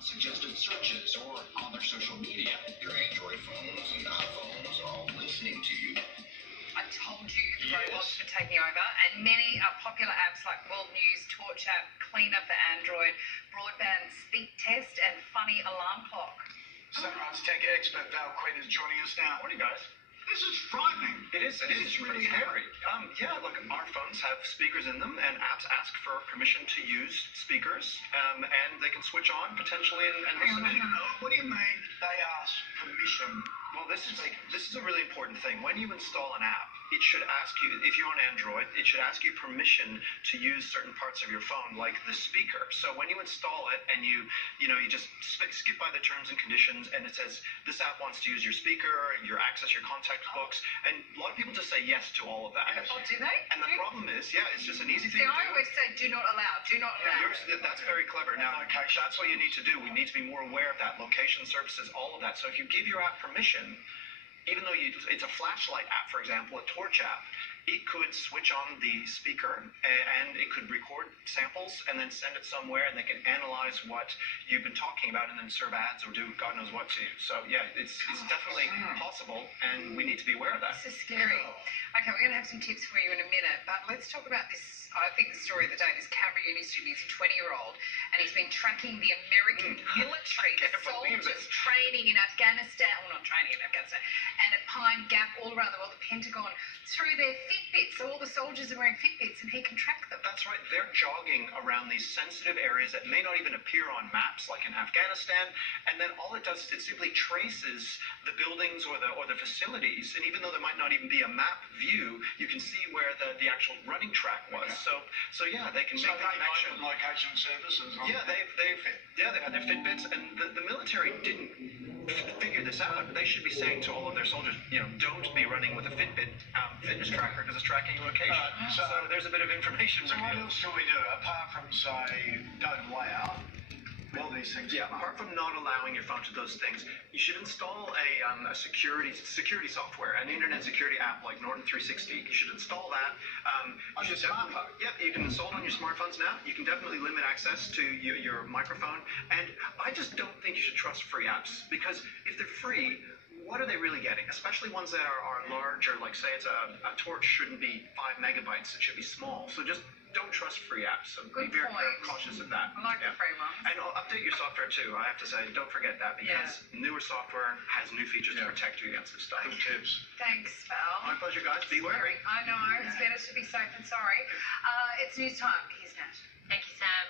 suggested searches or on their social media. Your Android phones and iPhones are all listening to you. I told you the robots were taking over, and many popular apps like World News, Torch App, Cleaner for Android, Broadband Speak Test, and Funny Alarm Clock. Sunrise tech expert Val Quinn is joining us now. Morning, guys. This is frightening. It is really scary. Yeah, look, our phones have speakers in them, and apps ask for permission to use speakers, and they can switch on potentially and listen to you. What do you mean they ask permission? Well, this is a really important thing. When you install an app, it should ask you, if you're on Android, it should ask you permission to use certain parts of your phone, like the speaker. So when you install it and you just skip by the terms and conditions, and it says this app wants to use your speaker, your access your contact books, and a lot of people just say yes to all of that. Oh, do they? And the problem is, it's just an easy thing to do. I always say do not allow, do not allow. That's very clever. Now, that's what you need to do. We need to be more aware of that. Location services, all of that. So if you give your app permission, even though it's a flashlight app, for example, a torch app, it could switch on the speaker and it could record samples and then send it somewhere, and they can analyze what you've been talking about and then serve ads or do God knows what to you. So yeah, it's definitely possible, and we need to be aware of that. This is scary. Okay, we're going to have some tips for you in a minute, but let's talk about this. I think the story of the day, this Canberra Uni student, he's a 20-year-old, and he's been tracking the American military soldiers training in Afghanistan, well, not training in Afghanistan, and at Pine Gap, all around the world, the Pentagon, through their Fitbits. So all the soldiers are wearing Fitbits, and he can track them. That's right. They're jogging around these sensitive areas that may not even appear on maps, like in Afghanistan, and then all it does is it simply traces the buildings or the facilities, and even though there might not even be a map view, you can see where the actual running track was. So yeah, they can make the connection. Location services. Yeah, they've had their Fitbits, and the military didn't figure this out. They should be saying to all of their soldiers, don't be running with a Fitbit fitness tracker because it's tracking your location. So there's a bit of information. So what else do we do apart from say don't allow? All these things. Yeah, apart from not allowing your phone to those things, you should install a security software, an internet security app like Norton 360. You should install that. On your smartphone? Yep, you can install it on your smartphones now. You can definitely limit access to your microphone. And I just don't think you should trust free apps, because if they're free, what are they really getting? Especially ones that are larger, like say it's a torch shouldn't be 5 megabytes, it should be small. So just don't trust free apps. So be very cautious of that. I like the free ones. And update your software too. I have to say, don't forget that, because newer software has new features to protect you against this stuff. Good tips. Thanks, Val. My pleasure, guys. Be wary. I know. It's better to be safe than sorry. It's news time. Here's Nat. Thank you, Sam.